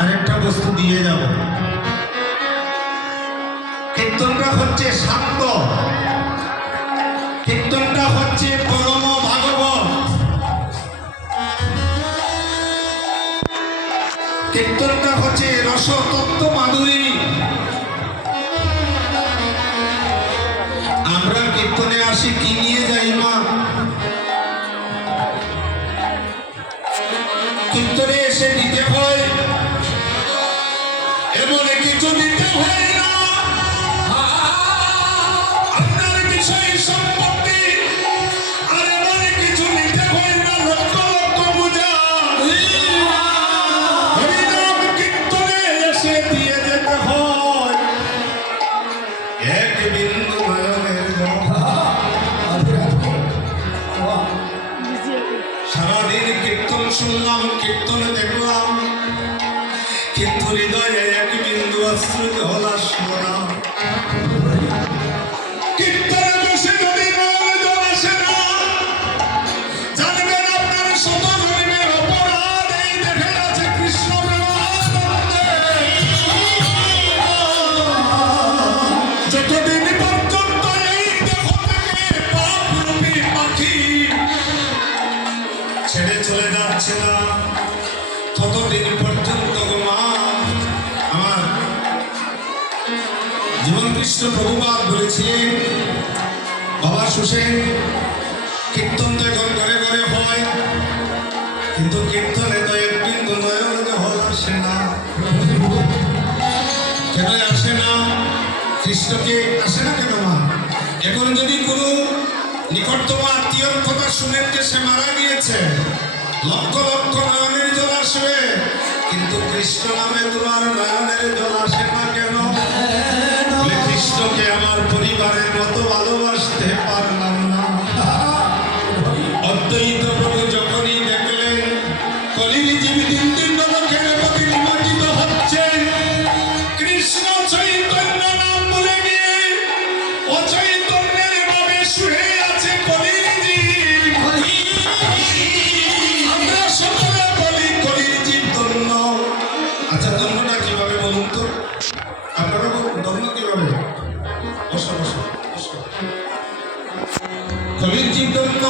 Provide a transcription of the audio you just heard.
আরেকটা বস্তু দিয়ে যাব। কীর্তনটা হচ্ছে শান্ত, কীর্তনটা হচ্ছে পরম ভাগবত, কীর্তনটা হচ্ছে রসতত্ত্ব মাধুরী। আমরা কীর্তনে আসি কি নিয়ে যাই মা? কীর্তনে এসে দিতে হয় এমন কিছু দিতে হয় না আপনার বিষয় সম্পত্তি, আর এমন কিছু নিতে হয় না লক্ষ লক্ষ পূজা। হরিনাম কীর্তনে এসে দিয়ে যেতে হয় এক বিন্দু নয়নের জল। সারাদিন কীর্তন শুনলাম, কীর্তন দেখলাম, কিন্তু হৃদয়ে এক বিন্দু অশ্রু জল আসলো না। কীর্তনে বসে যদি নয়ন জল আসে না, জানবেন আপনার শত জন্মের অপরাধ এই দেখে আছে কৃষ্ণ প্রেমানন্দে। যতদিন পর্যন্ত এই দেহ থেকে পাপ রূপী পাখি ছেড়ে চলে যাচ্ছে না, ততদিন পর্যন্ত মা আমার জীবন কৃষ্ণ প্রভুপাদ বলেছিলেন, বাবা সুসেন কীর্তন তো এখন ঘরে ঘরে হয়, কিন্তু কীর্তনে তো এক বিন্দু নয়ন জল আসে না। কেন আসে না? কৃষ্ণকে আসে না কেন মা? এখন যদি কোনো নিকটতম আত্মীয়র কথা শুনেন যে সে মারা গিয়েছে, লক্ষ লক্ষ নয়নের জল আসবে, কিন্তু কৃষ্ণ নামে তোমার নয়নের জল আসে না কেন? কৃষ্ণকে আমার পরিবারের মতো ভালোবাসতে পারলাম না। অদ্বৈত প্রভু যখনই দেখলেন কলির জীব দিন দিন নরকের প্রতি নিমজ্জিত হচ্ছে, কৃষ্ণ চৈতন্য নাম বলে গিয়ে অচৈতন্যের ভাবে শুয়ে আছে কলির জীব। আমরা সকলে বলি কলির জীব ধন্য। আচ্ছা, ধন্যটা কিভাবে বলুন তো? আপনারা ধন্য কিভাবে? বসো বসো বসো। কলির জীব ধন্য।